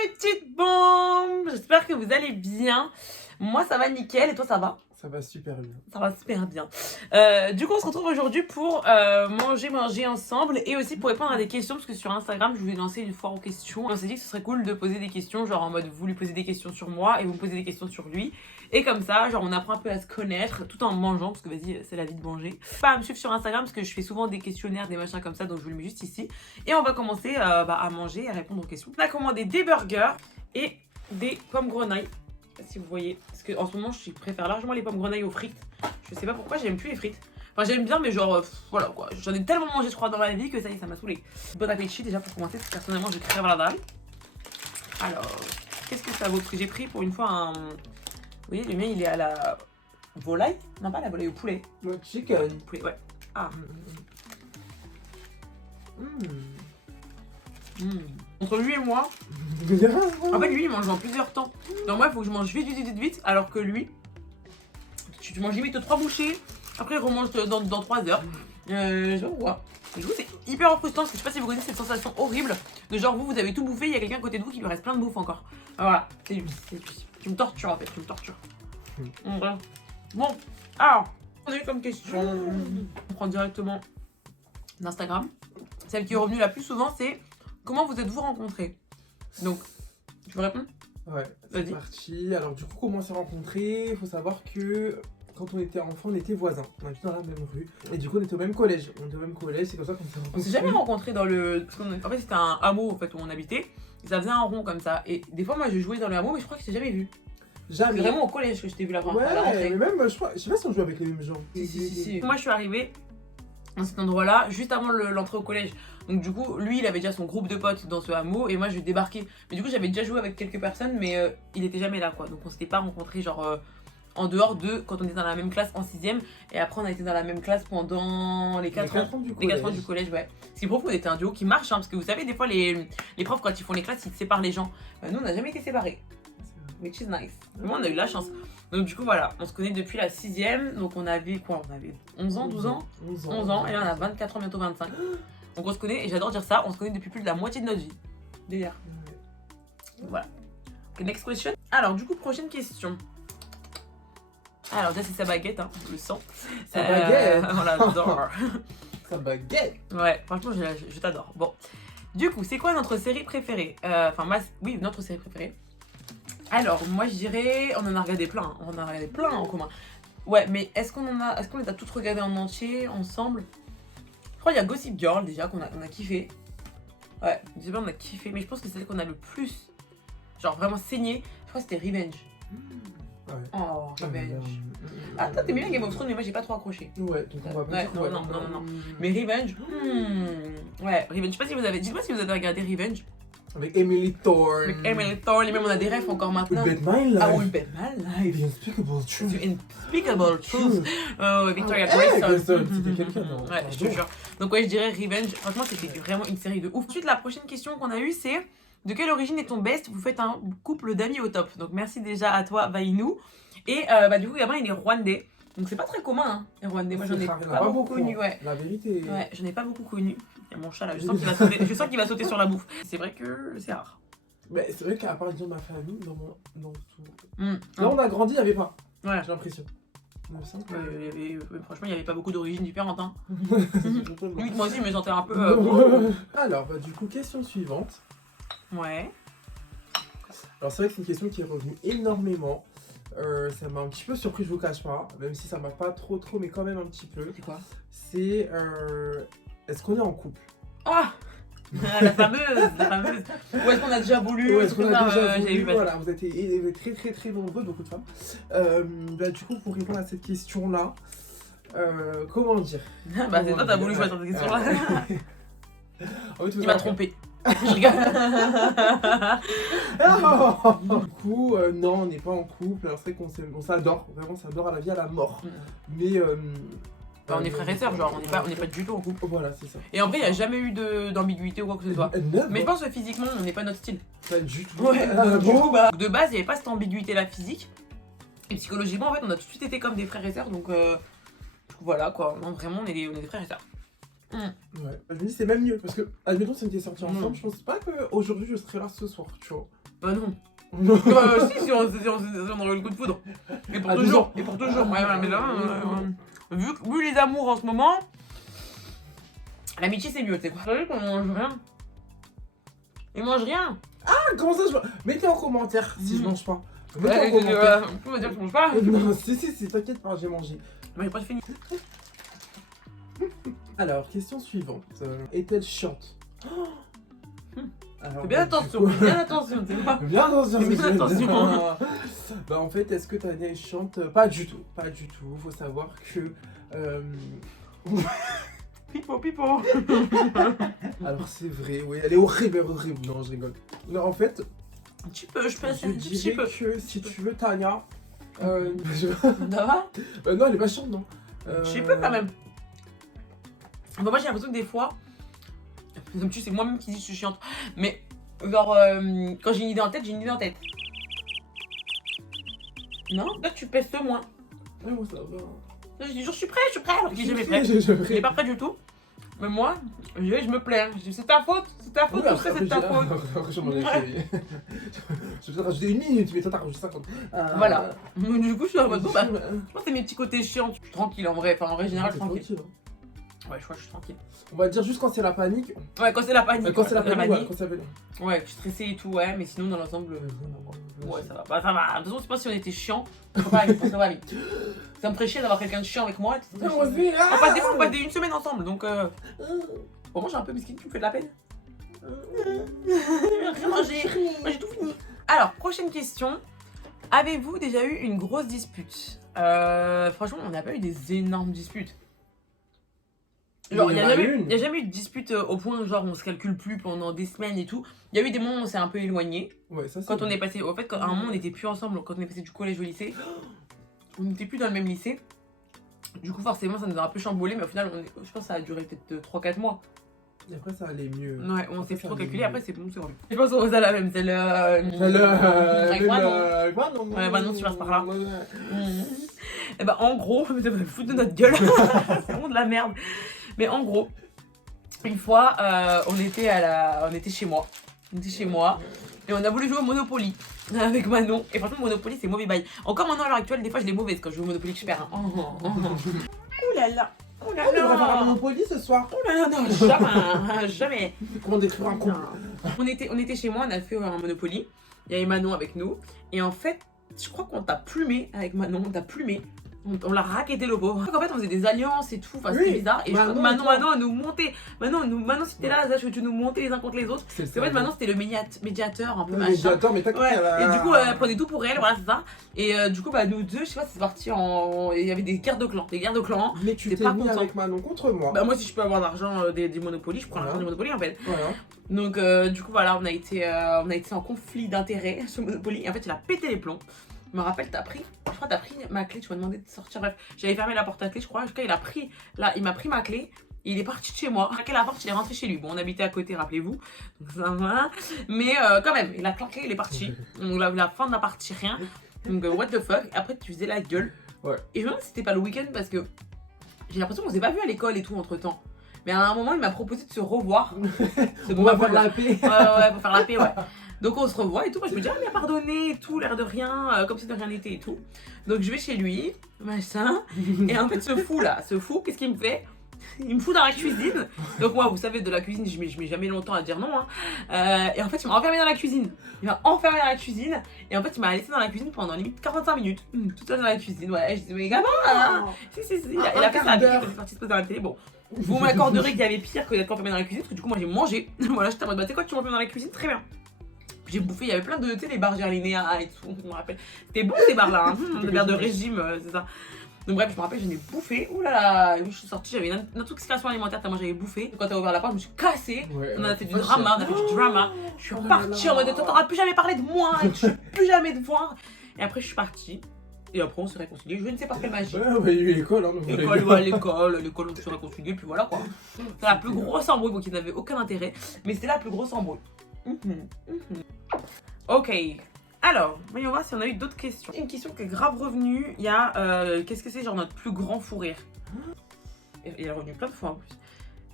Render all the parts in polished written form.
mes petites bombes, j'espère que vous allez bien. Moi ça va nickel et toi ça va? Ça va super bien. Ça va super bien. Du coup on se retrouve aujourd'hui pour manger ensemble et aussi pour répondre à des questions parce que sur Instagram je voulais lancer une foire aux questions. On s'est dit que ce serait cool de poser des questions genre en mode vous lui posez des questions sur moi et vous me posez des questions sur lui. Et comme ça genre on apprend un peu à se connaître tout en mangeant parce que vas-y c'est la vie de manger. Pas à me suivre sur Instagram parce que je fais souvent des questionnaires, des machins comme ça donc je vous le mets juste ici. Et on va commencer à manger et à répondre aux questions. On a commandé des burgers et des pommes grenailles. Si vous voyez, parce qu'en ce moment je préfère largement les pommes grenailles aux frites. Je sais pas pourquoi j'aime plus les frites. Enfin j'aime bien mais genre voilà quoi. J'en ai tellement mangé je crois dans ma vie que ça y est ça m'a saoulé. Bon appétit déjà pour commencer parce que personnellement je crève la dalle. Alors qu'est-ce que ça vaut? Parce que j'ai pris pour une fois un... Vous voyez le mien il est à la volaille. Non pas la volaille, au poulet. Le chicken. Poulet ouais. Ah. Entre lui et moi, en fait lui il mange en plusieurs temps. Donc moi il faut que je mange vite alors que lui, tu manges limite 3 bouchées, après il remange dans 3 heures. Je sais pas pourquoi. Et du coup c'est hyper frustrant parce que je sais pas si vous connaissez cette sensation horrible de genre vous avez tout bouffé, il y a quelqu'un à côté de vous qui lui reste plein de bouffe encore. Voilà, c'est lui. Tu me tortures en fait, tu me tortures. Voilà. Bon, alors, on a eu comme question, on prend directement d'Instagram. Celle qui est revenue la plus souvent c'est: comment vous êtes-vous rencontrés? Donc, tu veux répondre? Ouais, c'est parti. Alors du coup, comment on s'est rencontrés? Il faut savoir que quand on était enfant, on était voisins. On habitait dans la même rue. Et du coup, on était au même collège. C'est comme ça qu'on s'est rencontrés. On s'est jamais rencontrés dans le... En fait, c'était un hameau en fait, où on habitait. Et ça faisait un rond comme ça. Et des fois, moi, je jouais dans le hameau, mais je crois que je t'ai jamais vu. Jamais. C'est vraiment au collège que je t'ai vu la première fois à la Ouais, rentrée. mais même, je sais pas si on joue avec les mêmes gens. Si. Moi, je suis arrivée dans cet endroit-là, juste avant l'entrée au collège. Donc du coup, lui, il avait déjà son groupe de potes dans ce hameau et moi, je débarquais. Mais du coup, j'avais déjà joué avec quelques personnes, mais il était jamais là, quoi. Donc on s'était pas rencontrés, genre, en dehors de quand on était dans la même classe en 6ème. Et après, on a été dans la même classe pendant les 4 ans du collège, ouais. Ce qui prouve qu'on était un duo qui marche, hein, parce que vous savez, des fois, les profs, quand ils font les classes, ils séparent les gens. Nous, on n'a jamais été séparés. Which is nice. Vraiment, on a eu la chance. Donc du coup, voilà, on se connaît depuis la 6ème. Donc on avait quoi? On avait 11 ans, 12 ans 11 ans. Et là, on a 24 ans, bientôt 25. Donc on se connaît, et j'adore dire ça, on se connaît depuis plus de la moitié de notre vie. Délire. Voilà. Okay, next question. Alors du coup, prochaine question. Alors déjà c'est sa baguette, hein, je le sens. Sa baguette. On l'adore. Sa baguette. Ouais, franchement je t'adore. Bon. Du coup, c'est quoi notre série préférée? Oui, notre série préférée. Alors moi je dirais, on en a regardé plein, en commun. Ouais, mais est-ce qu'on les a toutes regardées en entier, ensemble? Je crois qu'il y a Gossip Girl déjà qu'on a kiffé. Ouais, je sais pas, on a kiffé, mais je pense que c'est celle qu'on a le plus, genre vraiment saigné. Je crois que c'était Revenge. Ouais. Oh, Revenge. Ah, toi t'aimais bien Game of Thrones, mais moi j'ai pas trop accroché. Ouais, donc on va pas dire. Non. Mais Revenge, ouais, Revenge. Je sais pas si vous avez, dites-moi si vous avez regardé Revenge. Avec Emily Thorne. Et même on a des refs encore maintenant. We Bet My Life. Ah, We Bet My Life. The Unspeakable Truth. The Unspeakable Truth. Victoria Grayson. C'était quelqu'un, non? Ouais, je te jure. Donc ouais, je dirais Revenge. Franchement, c'était vraiment une série de ouf. Ensuite, la prochaine question qu'on a eue, c'est: de quelle origine est ton best? Vous faites un couple d'amis au top. Donc merci déjà à toi, Vainou. Et du coup, Gabin, il est rwandais. Donc c'est pas très commun, hein, les rwandais. Moi, j'en ai pas beaucoup connu, ouais. La vérité. Ouais, j'en ai pas beaucoup connu. Il y a mon chat là, je sens qu'il va sauter sur la bouffe. C'est vrai que c'est rare. Mais c'est vrai qu'à part de ma famille, dans tout. Là, on a grandi, il n'y avait pas. Ouais. J'ai l'impression. Franchement, il n'y avait pas beaucoup d'origines différentes. Hein. Limite, moi aussi, je me sentais un peu. Alors, du coup, question suivante. Ouais. Alors, c'est vrai que c'est une question qui est revenue énormément. Ça m'a un petit peu surpris, je vous cache pas. Même si ça m'a pas trop, mais quand même un petit peu. C'est quoi? C'est. Est-ce qu'on est en couple? Ah, la fameuse. Ou est-ce qu'on a déjà voulu? Est-ce qu'on a déjà voulu? Voilà, vous êtes très nombreux, beaucoup de femmes. Du coup, pour répondre à cette question-là, comment dire? Bah, c'est toi, t'as voulu jouer à cette question-là. Tu m'as trompé. Je rigole. Du coup, non, on n'est pas en couple. Alors, c'est vrai qu'on s'adore, vraiment, ça adore à la vie, à la mort. Mais. On est frères et sœurs, genre, on n'est pas du tout en couple. Voilà, c'est ça. Et en vrai, il n'y a jamais eu d'ambiguïté ou quoi que ce soit. Mais je pense que physiquement, on n'est pas notre style. Pas du tout. Ouais, du coup, bah, de base, il n'y avait pas cette ambiguïté-là physique. Et psychologiquement, en fait, on a tout de suite été comme des frères et sœurs. Donc voilà, quoi. Non, vraiment, on est des frères et sœurs. Ouais, je me dis c'est même mieux parce que, admettons, si on était sortis ensemble, je pense pas qu'aujourd'hui je serais là ce soir, tu vois. Bah non. Si, on aurait eu le coup de foudre. Et pour À 12 toujours. ans. Et pour toujours. Ouais, mais là, vu les amours en ce moment, l'amitié c'est mieux, tu sais quoi. Vous savez qu'on mange rien. Ils mangent rien. Ah, comment ça je vois. Mettez en commentaire si je mange pas. Mettez en Ouais, commentaire. on peut me dire que je mange pas. Non, si, t'inquiète pas, j'ai mangé. Mais j'ai pas fini. Alors, question suivante. Est-elle chiante? Alors, Fais bien bah, attention, du coup- fais bien attention, tu vois. Bien attention, Fais bien c'est attention. Bah en fait, est-ce que Tania est chiante? Pas du tout, pas du tout. Faut savoir que... Pipo, pipo. Alors c'est vrai, oui, elle est horrible, horrible. Non, je rigole. Non, en fait, Tu peux, je peux, je un dirais petit peu. que si tu veux Tania... Ça va? non, elle est pas chiante, non. Je sais pas quand même. Bah, moi j'ai l'impression que des fois, comme tu sais, moi-même qui dis que je suis chiante, mais genre quand j'ai une idée en tête, j'ai une idée en tête. Non, là tu pèses moins. Ouais, moi ça va. Là, je dis toujours je suis prêt, alors qu'il est jamais prêt. Je Il est pas prêt du tout. Mais moi, je me plains. Je dis c'est ta faute, tout ça c'est ta faute. Après, je m'en ai fait. Je vais rajouter 1 minute, mais toi t'as rajouté 50. Voilà. Du coup, je suis en mode bon, bah, je pense que c'est mes petits côtés chiants. Je suis tranquille en vrai, enfin en vrai, général, tranquille. Ouais, je crois que je suis tranquille. On va dire juste quand c'est la panique. Ouais, quand c'est la panique. Quand c'est la panique, ouais, panique. quand c'est la panique. Ouais, je suis stressée et tout, ouais, mais sinon dans l'ensemble, ouais, ça va. Bah, ça va. De toute façon, c'est pas si on était chiant, ça va aller, ça va aller. Ça me ferait chier d'avoir quelqu'un de chiant avec moi. On passe une semaine ensemble, donc bon, moi j'ai un peu mesquine, tu me fais de la peine. Rien manger, moi j'ai tout fini. Alors, prochaine question. Avez-vous déjà eu une grosse dispute? Franchement, on n'a pas eu des énormes disputes. Genre, il n'y a jamais eu de dispute au point, genre, on se calcule plus pendant des semaines et tout. Il y a eu des moments où on s'est un peu éloigné. Ouais, ça c'est. Quand on est passé, au fait, quand, à un moment, on n'était plus ensemble. Quand on est passé du collège au lycée, on n'était plus dans le même lycée. Du coup, forcément, ça nous a un peu chamboulé, mais au final, je pense que ça a duré peut-être 3-4 mois. Et après, ça allait mieux. Ouais, on s'est plus trop calculé. Après, c'est bon, c'est revenu. Je pense qu'on a la même. C'est le. Ouais, Manon, tu passes par là. Et bah, en gros, ça va foutre de notre gueule. C'est vraiment de la merde. Mais en gros, une fois, on était chez moi. On était chez moi. Et on a voulu jouer au Monopoly avec Manon. Et franchement, Monopoly, c'est mauvais bail. Encore maintenant, à l'heure actuelle, des fois, je l'ai mauvaise quand je joue au Monopoly que je perds. Ouh là là. Oh là On devrait faire un là. Monopoly ce soir. Oh là là, non, jamais. Jamais. Comment décrire un couple? On était chez moi, on a fait un Monopoly. Il y avait Manon avec nous. Et en fait, je crois qu'on t'a plumé avec Manon. On t'a plumé. On l'a raquetté le pauvre. En fait, on faisait des alliances et tout. Enfin, c'était bizarre. Et Manon, elle nous montait. Manon, si t'étais là, je tu nous montais les uns contre les autres. C'est en fait, Manon, c'était le médiateur un peu machin. Médiateur, mais t'inquiète. Ouais. Et du coup, elle prenait tout pour elle, voilà, c'est ça. Et du coup, bah, nous deux, je sais pas, c'est parti en. Il y avait des guerres de clans. Mais tu t'es mis avec Manon contre moi. Bah, moi, si je peux avoir l'argent des Monopoly, je prends l'argent des Monopoly en fait. Voilà. Donc, du coup, voilà, on a été en conflit d'intérêts sur Monopoly. Et en fait, il a pété les plombs. Je me rappelle, je crois que t'as pris ma clé, tu m'as demandé de sortir. Bref, j'avais fermé la porte à clé, je crois. En tout cas, il m'a pris ma clé. Et il est parti de chez moi. Il a claqué la porte, il est rentré chez lui. Bon, on habitait à côté, rappelez-vous. Donc ça va. Mais quand même, il a claqué, il est parti. Donc la fin de la partie, rien. Donc what the fuck. Après, tu faisais la gueule. Ouais. Et je me demande si c'était pas le week-end parce que j'ai l'impression qu'on s'est pas vu à l'école et tout entre temps. Mais à un moment, il m'a proposé de se revoir. On va faire la paix. Ouais, pour faire la paix, ouais. Donc on se revoit et tout. Moi je me dis, ah, il a pardonné et tout, l'air de rien, comme si de rien n'était et tout. Donc je vais chez lui, machin. Et en fait, ce fou, qu'est-ce qu'il me fait? Il me fout dans la cuisine. Donc moi, vous savez, de la cuisine, je mets jamais longtemps à dire non. Hein. Et en fait, il m'a enfermé dans la cuisine. Et en fait, il m'a laissé dans la cuisine pendant limite 45 minutes. Toute seule dans la cuisine. Ouais, je dis, mais gamin, hein. Si. Il a fait ça, il est parti se poser dans la télé. Bon, vous m'accorderez qu'il y avait pire que d'être enfermé dans la cuisine. Parce que du coup, moi, j'ai mangé. Voilà, j'étais en mode, bah, c'est quoi, tu m'enfermes dans la cuisine? Très bien. J'ai bouffé, il y avait plein de, tu sais, les barres Gerlinéa et tout, je me rappelle. C'était bon ces barres-là, des barres de régime, c'est ça. Donc bref, je me rappelle, j'en ai bouffé. Ouh là là, je suis sortie, j'avais une intoxication alimentaire tellement j'avais bouffé. Quand t'as ouvert la porte, je me suis cassée. Ouais, on a fait du drama, Je suis repartie en mode, t'auras plus jamais parlé de moi, et je vais plus jamais te voir. Et après, je suis partie. Et après, on s'est réconciliés. Je ne sais pas quelle magie. Ouais, il y a eu l'école, hein. L'école, on s'est réconciliés, puis voilà quoi. C'est la plus grosse embrouille, bon, qui n'avait aucun intérêt, mais c'était la plus grosse embrouille. Ok, alors, voyons voir si on a eu d'autres questions. Une question qui est grave revenue, il y a qu'est-ce que c'est genre notre plus grand fou rire? Il est revenu plein de fois en plus.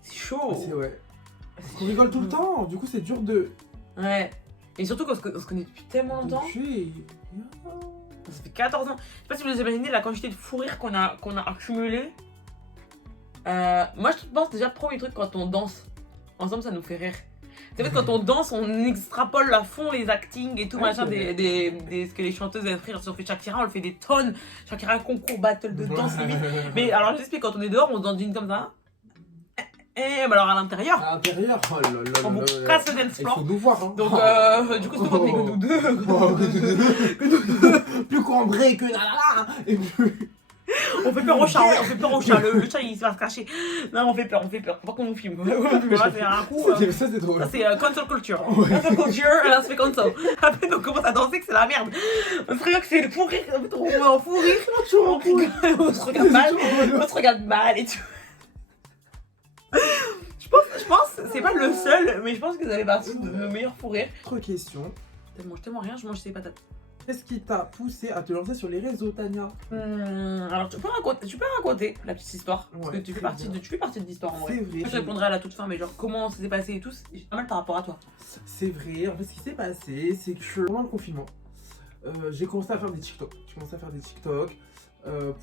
C'est chaud. C'est ouais. On rigole tout le temps, du coup c'est dur de... Ouais. Et surtout qu'on se connaît depuis tellement longtemps. Depuis... Ça fait 14 ans. Je sais pas si vous vous imaginez la quantité de fou rire qu'on a accumulé. Moi, je pense déjà, premier truc, quand on danse ensemble, ça nous fait rire. C'est vrai que quand on danse, on extrapole à fond les actings et tout, machin, ce que les chanteuses elles font. Si on fait Shakira, on le fait des tonnes. Shakira, concours, battle de danse limite. Mais alors, je t'explique, quand on est dehors, on dandine comme ça. Mais alors à l'intérieur, À l'intérieur, oh là là on là vous là. casse le dance Il floor. faut nous voir, hein. Donc, du coup, c'est pas que nous deux. Plus cambré que là. Et plus... On fait peur au chat, on fait peur au chat. Le chat, il va se cacher. Non, on fait peur. Faut pas qu'on nous filme. Voilà, c'est un coup. Ça, c'est drôle. Ça, c'est cancel culture. Ouais. Cancel culture, là, ça fait cancel. Après, on commence à danser que c'est la merde. On se regarde que c'est le fou rire. En fait, on est en fou rire. On rigole, on se regarde mal. On se regarde mal et tout. Je pense, c'est pas le seul, mais je pense que vous avez partie de nos meilleurs fous rires. Autre question. Je mange tellement rien, je mange ces patates. Qu'est-ce qui t'a poussé à te lancer sur les réseaux, Tania? Alors tu peux raconter la petite histoire, parce que Ouais, tu fais très partie de l'histoire en vrai. C'est vrai. Je répondrai à la toute fin, mais genre comment ça s'est passé et tout, c'est pas mal par rapport à toi. C'est vrai. En fait, ce qui s'est passé, c'est que pendant le confinement, j'ai commencé à faire des TikTok.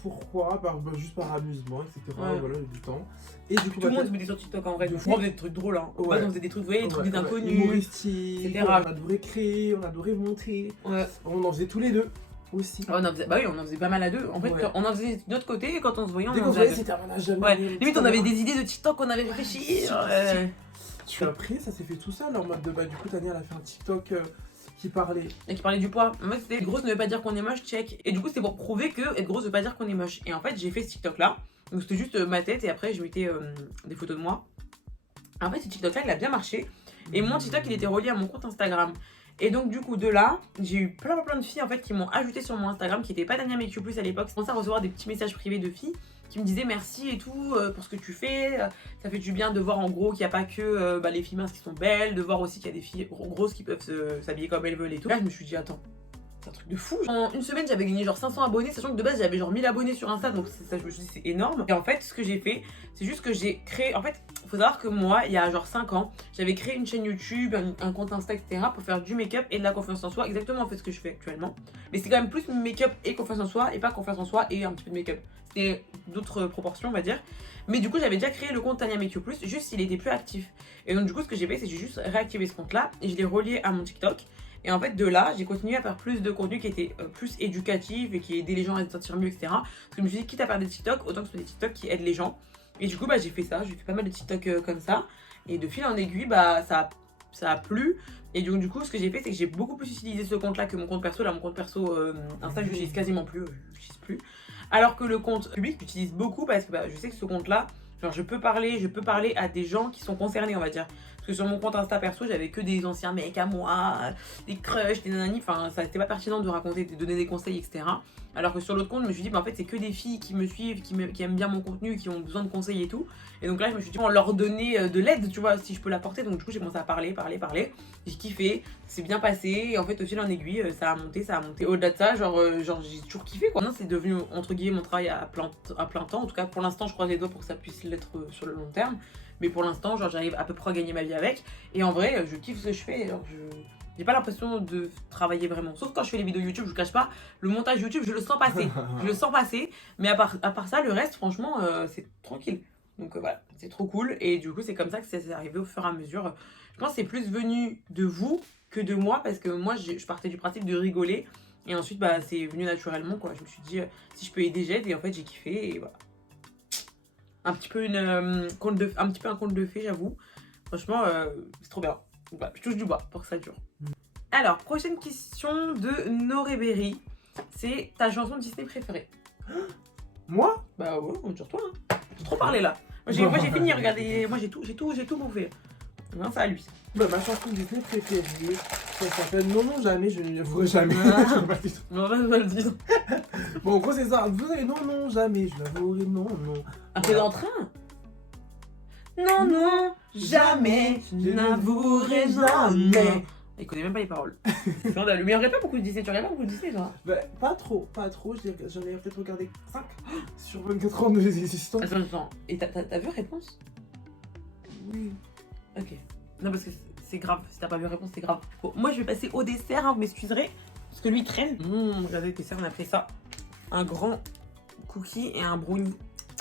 Pourquoi juste par amusement, etc. Ouais. Voilà, du temps. Et du coup, Tout le monde se mettait sur TikTok en vrai. De Moi fou. on faisait des trucs drôles, hein. Ouais. On faisait des trucs, vous voyez, des trucs ouais, des inconnus. humoristiques, etc. on adorait créer, on adorait monter. Ouais. On en faisait tous les deux aussi. On en faisait, bah oui, on en faisait pas mal à deux. En fait, Ouais. on en faisait de notre côté et quand on se voyait, on Dès en qu'on se faisait à voyait, deux. c'était on a jamais. Ouais, rien, limite on etc. avait des idées de TikTok, on avait réfléchi. Puis après, ça s'est fait tout seul en mode de du coup, Tania elle a fait un TikTok qui parlait. Et qui parlait du poids. En fait, c'était être grosse ne veut pas dire qu'on est moche, check. Et du coup, c'était pour prouver que être grosse ne veut pas dire qu'on est moche. Et en fait, j'ai fait ce TikTok là. Donc, c'était juste ma tête et après, je mettais des photos de moi. En fait, ce TikTok là, il a bien marché. Et mon TikTok, il était relié à mon compte Instagram. Et donc, du coup, de là, j'ai eu plein de filles en fait qui m'ont ajouté sur mon Instagram, qui n'étaient pas Tania Make You Plus à l'époque. J'ai commencé à recevoir des petits messages privés de filles qui me disaient merci et tout pour ce que tu fais. Ça fait du bien de voir en gros qu'il n'y a pas que les filles minces qui sont belles, de voir aussi qu'il y a des filles grosses qui peuvent s'habiller comme elles veulent et tout. Là, je me suis dit, attends, c'est un truc de fou. En une semaine, j'avais gagné genre 500 abonnés, sachant que de base, j'avais genre 1000 abonnés sur Insta, donc ça, je me suis dit, c'est énorme. Et en fait, ce que j'ai fait, c'est juste que j'ai créé. En fait, faut savoir que moi, il y a genre 5 ans, j'avais créé une chaîne YouTube, un compte Insta, etc. pour faire du make-up et de la confiance en soi, exactement en fait ce que je fais actuellement. Mais c'est quand même plus make-up et confiance en soi, et pas confiance en soi et un petit peu de make-up. C'était d'autres proportions, on va dire. Mais du coup, j'avais déjà créé le compte Tania Make You Plus, juste s'il était plus actif. Et donc, du coup, ce que j'ai fait, c'est que j'ai juste réactivé ce compte-là et je l'ai relié à mon TikTok. Et en fait, de là, j'ai continué à faire plus de contenu qui était plus éducatif et qui aidait les gens à se sentir mieux, etc. Parce que je me suis dit, quitte à faire des TikTok, autant que ce soit des TikTok qui aident les gens. Et du coup, j'ai fait ça, j'ai fait pas mal de TikTok comme ça. Et de fil en aiguille, ça a plu. Et donc, du coup, ce que j'ai fait, c'est que j'ai beaucoup plus utilisé ce compte-là que mon compte perso. Là, mon compte perso, Insta, je l'utilise quasiment plus, je l'utilise plus. Alors que le compte public, j'utilise beaucoup parce que je sais que ce compte-là, genre, je peux parler à des gens qui sont concernés, on va dire. Parce que sur mon compte Insta perso, j'avais que des anciens mecs à moi, des crushs, des nananis. Enfin, ça c'était pas pertinent de raconter, de donner des conseils, etc. Alors que sur l'autre compte, je me suis dit, en fait, c'est que des filles qui me suivent, qui aiment bien mon contenu, qui ont besoin de conseils et tout. Et donc là, je me suis dit, on leur donner de l'aide, tu vois, si je peux l'apporter. Donc du coup, j'ai commencé à parler. J'ai kiffé, c'est bien passé. Et en fait, au fil en aiguille, ça a monté. Au-delà de ça, genre j'ai toujours kiffé, quoi. Non, c'est devenu, entre guillemets, mon travail à plein temps. En tout cas, pour l'instant, je croise les doigts pour que ça puisse l'être sur le long terme. Mais pour l'instant, genre, j'arrive à peu près à gagner ma vie avec. Et en vrai, je kiffe ce que je fais. Genre, j'ai pas l'impression de travailler vraiment. Sauf quand je fais les vidéos YouTube, je vous cache pas. Le montage YouTube, je le sens passer. Mais à part ça, le reste, franchement, c'est tranquille. Donc voilà, c'est trop cool. Et du coup, c'est comme ça que c'est arrivé au fur et à mesure. Je pense que c'est plus venu de vous que de moi. Parce que moi, je partais du principe de rigoler. Et ensuite, c'est venu naturellement, quoi. Je me suis dit, si je peux aider, j'aide. Et en fait, j'ai kiffé. Et voilà. Un petit peu un conte de fées, j'avoue. Franchement, c'est trop bien. Donc, voilà, je touche du bois pour que ça dure. Alors, prochaine question de Noréberry. C'est ta chanson Disney préférée? Moi? Bah ouais, on sur toi. Hein. J'ai trop parlé là. Moi j'ai fini, regardez. Moi j'ai tout bouffé. Non, c'est à lui. Ma chanson Disney préférée, ça s'appelle Non, non, jamais, je ne l'avouerai jamais. Non, vas-y, vas le dire. Bon, en gros, c'est ça. Non, non, jamais, je l'avouerai, non, non. Un peu d'entrain? Non, non, jamais, je n'avouerai jamais. Il connaît même pas les paroles. Scandaleux. Mais on regarde pas beaucoup de Disney. Tu regardes pas beaucoup de Disney, toi? Pas trop. J'en ai peut-être regardé 5 sur 24 ans de mes existences. Attends. Et t'as vu Réponse? Oui. Ok. Non, parce que c'est grave. Si t'as pas vu la réponse, c'est grave. Bon, moi, je vais passer au dessert, hein, vous m'excuserez. Parce que lui, il traîne. Regardez, le dessert, on a fait ça. Un grand cookie et un brownie.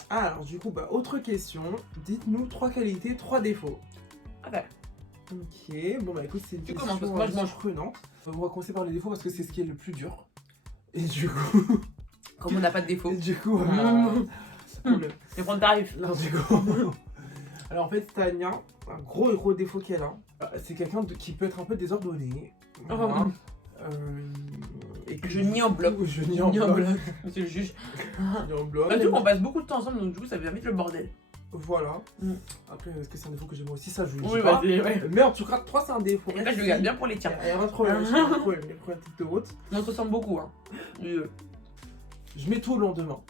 Ah, alors du coup, bah, autre question. Dites-nous 3 qualités, 3 défauts. Ok. Ok, bon bah écoute, c'est une Tu question commences, parce que moi, je mange. prenante. On va commencer par les défauts parce que c'est ce qui est le plus dur. Et du coup... Comme on n'a pas de défaut. Et du coup... Je vais prendre tarif. Alors du coup... Alors en fait, Tania, un gros défaut qu'elle a, c'est quelqu'un qui peut être un peu désordonné. Voilà. Et que Je nie en bloc. Je nie en bloc. Monsieur le juge. Je nie en bloc. Bah, du coup, on passe beaucoup de temps ensemble, donc du coup, ça devient vite le bordel. Voilà. Après, est-ce que c'est un défaut que j'ai moi aussi? Ça, je le dis Oui, pas. vas-y, ouais. Mais en tout cas, 3 c'est un défaut. Et là, je le garde bien pour les tiens. Il y a un problème, il y a un problème. Les problématiques de route. On se ressemble beaucoup, hein. Je mets tout au lendemain.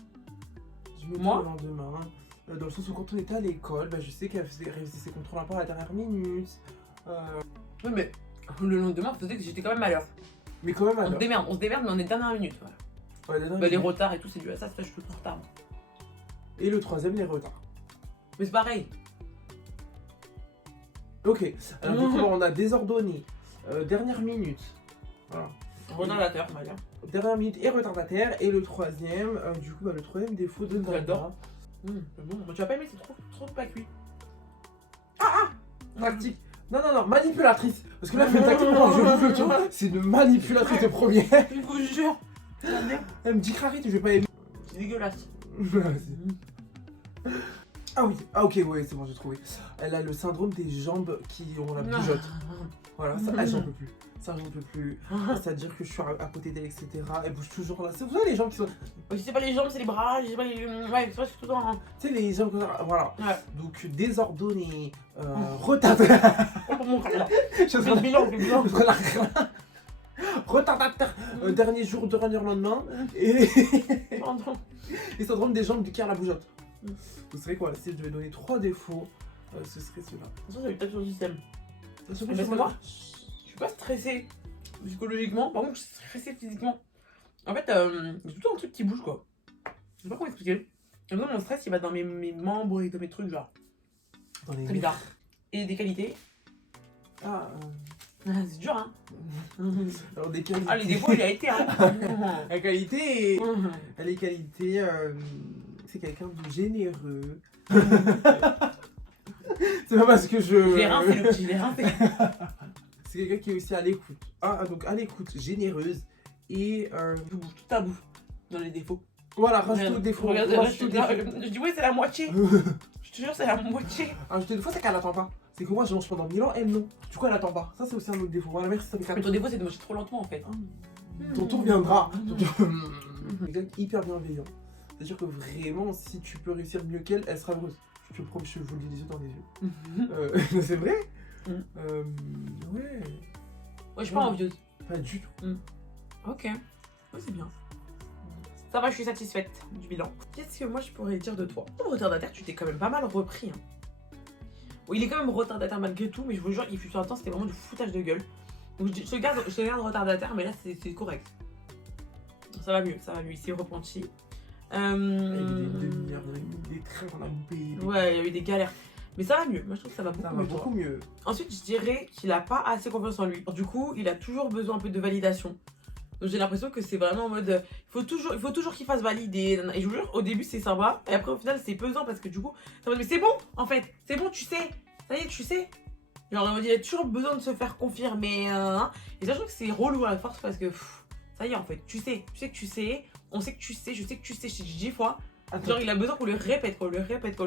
Je mets Moi tout au lendemain. Dans le sens où quand on était à l'école, bah, je sais qu'elle réalisait ses contrôles un peu à la dernière minute. Oui, mais le lendemain, faisait que j'étais quand même à l'heure. Mais quand même à On se l'heure. démerde, mais on est dernière minute. Voilà. Ouais, dernière Bah, les minute. retards et tout, c'est dû à ça, je suis tout en retard. Moi. Et le troisième, les retards. Mais c'est pareil. Ok, alors du coup, on a désordonné, dernière minute. Voilà. Retardateur, on va dire. Dernière minute et retardataire. Et le troisième, du coup, bah, le troisième défaut de Tania. J'adore. C'est bon. Bah, tu vas pas aimer, c'est trop pas cuit. Tactique. Non, manipulatrice. Parce que là, elle fait tactique pendant que je bouffe le tour. C'est une manipulatrice de première. Je vous jure. Elle me dit Clarisse, je vais pas aimer. C'est dégueulasse. Ah oui, ah ok, ouais, c'est bon, j'ai trouvé. Elle a le syndrome des jambes qui ont la bougeotte. Voilà, ça, ah, j'en peux plus. Ça, j'en peux plus. C'est-à-dire que je suis à côté d'elle, etc. Elle bouge toujours là. C'est vous savez, les jambes qui sont. Je sais pas les jambes, c'est les bras, je sais pas les. Ouais, c'est vrai, c'est tout le temps. Hein. Tu sais, les jambes comme ça. Voilà. Ouais. Donc, désordonné, retardataire. Oh, pour mon frère. Je C'est le bilan, c'est le bilan. Retardataire, dernier jour, dernier lendemain. Et. Pardon. Et syndrome des jambes qui a la bougeotte. Vous savez quoi, si je devais donner 3 défauts, ce serait ceux-là. Ça, ça lui tape sur le système. Parce que Parce que moi, je suis pas stressée psychologiquement, par contre, je suis stressée physiquement. En fait, j'ai tout le temps un truc qui bouge, quoi. Je sais pas comment expliquer. Et donc, mon stress, il va dans mes membres et dans mes trucs, genre. dans les C'est bizarre. Et des qualités. Ah, C'est dur, hein. alors des qualités. Ah, les défauts, il a été, hein. La qualité, les qualités, c'est quelqu'un de généreux. C'est pas parce que je. Les reins, c'est le petit, les reins, c'est. C'est quelqu'un qui est aussi à l'écoute. Ah, donc à l'écoute, généreuse. Et. Tout ta bouffe dans les défauts. Voilà, rajoute des défauts. Regarde, Rajoute des défauts. je dis, oui, c'est la moitié. Je te jure, c'est la moitié. Rajouter des fois, c'est qu'elle attend pas. C'est que moi, je mange pendant 1000 ans, elle non. Du coup, elle attend pas. Ça, c'est aussi un autre défaut. Voilà, merci, ça fait 4 Mais ton défaut, c'est de manger trop lentement, en fait. Ton tour viendra. Quelqu'un hyper bienveillant. C'est-à-dire que vraiment, si tu peux réussir mieux qu'elle, elle sera heureuse. Je te promets, je vous le dis les yeux dans les yeux. C'est vrai. Ouais. Ouais, je suis pas envieuse. Pas du tout. Ok. Ouais, c'est bien. Ça va, je suis satisfaite du bilan. Qu'est-ce que moi je pourrais dire de toi? Ton retardataire, tu t'es quand même pas mal repris. Hein. Bon, il est quand même retardataire malgré tout, mais je vous jure, il fut sur un temps, c'était vraiment du foutage de gueule. Donc je te garde retardataire, mais là c'est correct. Ça va mieux, il s'est repenti. Il y a eu des demi-heures, des trains, on a loupé. Ouais, il y a eu des galères. Mais ça va mieux, moi je trouve que ça va beaucoup Ça va mieux. beaucoup mieux. Ensuite, je dirais qu'il a pas assez confiance en lui. Du coup, il a toujours besoin un peu de validation. Donc j'ai l'impression que c'est vraiment en mode il faut toujours qu'il fasse valider. Et je vous jure, au début c'est sympa, et après au final c'est pesant parce que du coup, c'est en mode, mais c'est bon en fait, c'est bon, tu sais, ça y est, tu sais. Genre il a toujours besoin de se faire confirmer. Et ça, je trouve que c'est relou à la force parce que ça y est en fait, tu sais que tu sais, on sait que tu sais, je sais que tu sais, je t'ai dit 10 fois. Genre il a besoin qu'on lui répète, qu'on lui répète pour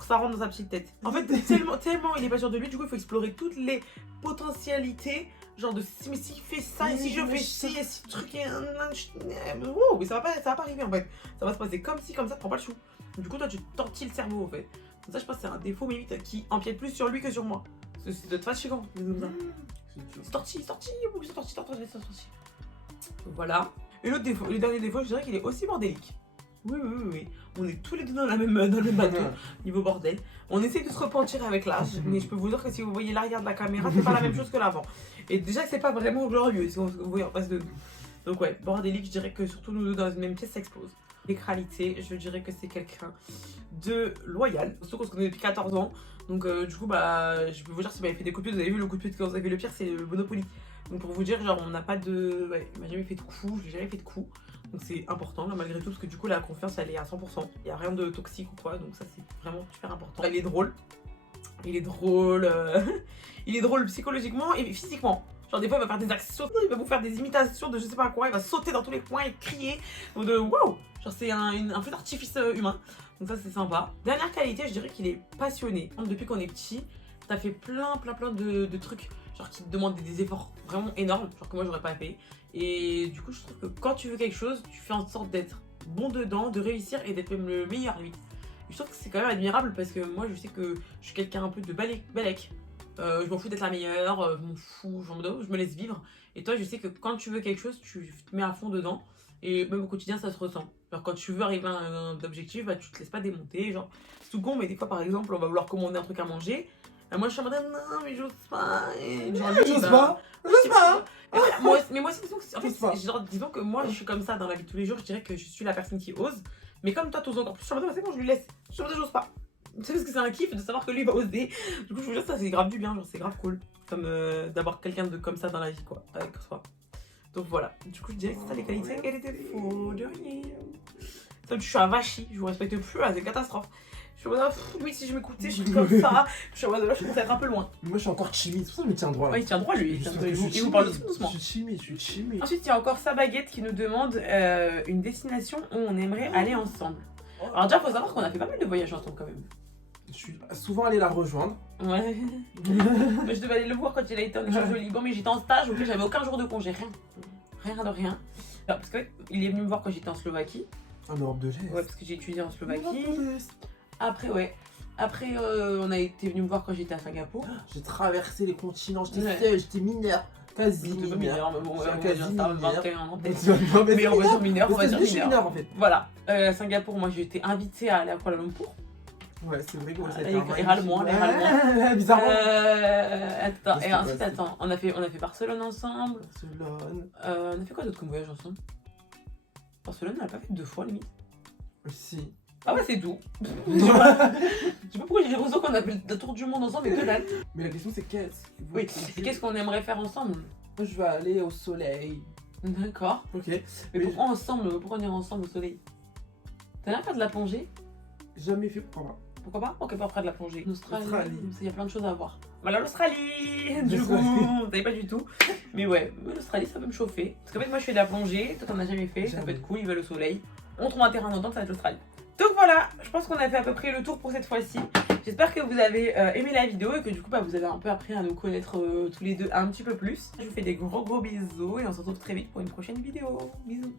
que ça rentre dans sa petite tête. En fait, tellement il est pas sûr de lui, du coup il faut explorer toutes les potentialités. Genre de mais s'il fait ça, et si je fais ci, et si le truc est. Wow, mais ça va pas arriver en fait. Ça va se passer comme ci, comme ça, prends pas le chou. Du coup, toi tu tortilles le cerveau en fait. Donc, ça, je pense que c'est un défaut, mais vite, qui empiète plus sur lui que sur moi. C'est de te fatigant. C'est tortille. Voilà. Et l'autre défaut, le dernier défaut, je dirais qu'il est aussi bordélique. Oui. On est tous les deux dans le même bateau, niveau bordel. On essaie de se repentir avec l'âge, mais je peux vous dire que si vous voyez l'arrière de la caméra, c'est pas la même chose que l'avant. Et déjà que c'est pas vraiment glorieux, si vous voyez en face de nous. Donc ouais, bordélique, je dirais que surtout nous deux dans une même pièce, ça explose. Les qualités, je dirais que c'est quelqu'un de loyal, surtout qu'on se connaît depuis 14 ans. Donc du coup bah je peux vous dire si vous avez fait des coups de pied, vous avez vu le coup de pied quand vous avez le pire c'est le Monopoly. Donc pour vous dire genre on n'a pas de... Ouais, il m'a jamais fait de coups, je l'ai jamais fait de coups. Donc c'est important là, malgré tout parce que du coup la confiance elle est à 100%. Il n'y a rien de toxique ou quoi, donc ça c'est vraiment super important. Il est drôle. Il est drôle. Il est drôle psychologiquement et physiquement. Genre des fois il va faire des actions, il va vous faire des imitations de je sais pas quoi, il va sauter dans tous les coins et crier. Donc de waouh. Genre c'est un feu d'artifice humain. Donc ça c'est sympa. Dernière qualité, je dirais qu'il est passionné. Depuis qu'on est petit, t'as fait plein de trucs genre qui te demandent des efforts vraiment énormes, genre que moi j'aurais pas fait. Et du coup je trouve que quand tu veux quelque chose, tu fais en sorte d'être bon dedans, de réussir et d'être même le meilleur limite. Je trouve que c'est quand même admirable parce que moi je sais que je suis quelqu'un un peu de balèque. Je m'en fous d'être la meilleure, je m'en fous, je me laisse vivre. Et toi je sais que quand tu veux quelque chose, tu te mets à fond dedans. Et même au quotidien ça se ressent. Genre quand tu veux arriver à un objectif, bah, tu te laisses pas démonter. Genre c'est tout con mais des fois par exemple on va vouloir commander un truc à manger. Moi je suis en mode non mais j'ose pas. Et genre, J'ose pas. Mais moi disons que, en fait, genre, disons que moi je suis comme ça dans la vie de tous les jours. Je dirais que je suis la personne qui ose. Mais comme toi t'oses encore plus, je suis en mode c'est bon je lui laisse. Je suis en mode j'ose pas. C'est parce que c'est un kiff de savoir que lui va oser. Du coup je vous jure ça c'est grave du bien, genre c'est grave cool. Comme d'avoir quelqu'un de comme ça dans la vie quoi, avec soi. Donc voilà, du coup je dirais que c'est ça les qualités. Elle était faux de rien. Je suis un vachie, je vous respecte plus, là, c'est une catastrophe. Je suis en mode, oui, si je m'écoutais, je suis comme ça. Je suis en mode, là, je commence à être un peu loin. Moi, je suis encore timide, c'est pour ça que je me tiens droit. Là. Ouais, il tient droit, lui. Il vous parle doucement. Je suis timide. Ensuite, il y a encore sa baguette qui nous demande une destination où on aimerait aller ensemble. Alors, déjà, il faut savoir qu'on a fait pas mal de voyages ensemble quand même. Je suis souvent allée la rejoindre. Ouais. Mais je devais aller le voir quand il a été en échange au Liban, mais j'étais en stage, donc j'avais aucun jour de congé, rien de rien. Alors, parce qu'il est venu me voir quand j'étais en Slovaquie. En Europe de l'Est. Ouais, parce que j'ai étudié en Slovaquie. Après, ouais. Après, on a été venu me voir quand j'étais à Singapour. J'ai traversé les continents, j'étais seule, j'étais mineur. Quasi mineur, mais bon, quasi mineur. 21 ans. Mais on va dire mineur, on va dire mineur. En fait. Voilà. À Singapour, moi j'ai été invitée à aller à Kuala Lumpur. Ouais, c'est vrai que ça il râle moins, bizarrement. Attends, et ensuite, attends, on a fait Barcelone ensemble. Barcelone. On a fait quoi d'autre comme voyage ensemble? Barcelone, on l'a pas fait 2 fois limite. Si. Ah ouais, c'est tout. Je sais pas pourquoi j'ai l'impression qu'on a fait le tour du monde ensemble et que dalle. Mais la question c'est qu'est-ce qu'on aimerait faire ensemble? Moi je vais aller au soleil. D'accord. Ok. Mais pourquoi ensemble? Pourquoi on irait ensemble au soleil? T'as rien à faire de la plongée? Jamais fait, pourquoi pas? Pourquoi pas? Ok, pas après de la plongée. Australie. Il y a plein de choses à voir. Voilà l'Australie. Du coup, vous savez pas du tout. Mais ouais, l'Australie ça peut me chauffer. Parce qu'en fait moi je fais de la plongée, toi t'en as jamais fait, ça peut être cool, il va le soleil. On trouve un terrain d'entente, ça va être l'Australie. Donc voilà, je pense qu'on a fait à peu près le tour pour cette fois-ci. J'espère que vous avez aimé la vidéo et que du coup vous avez un peu appris à nous connaître tous les deux un petit peu plus. Je vous fais des gros bisous et on se retrouve très vite pour une prochaine vidéo. Bisous.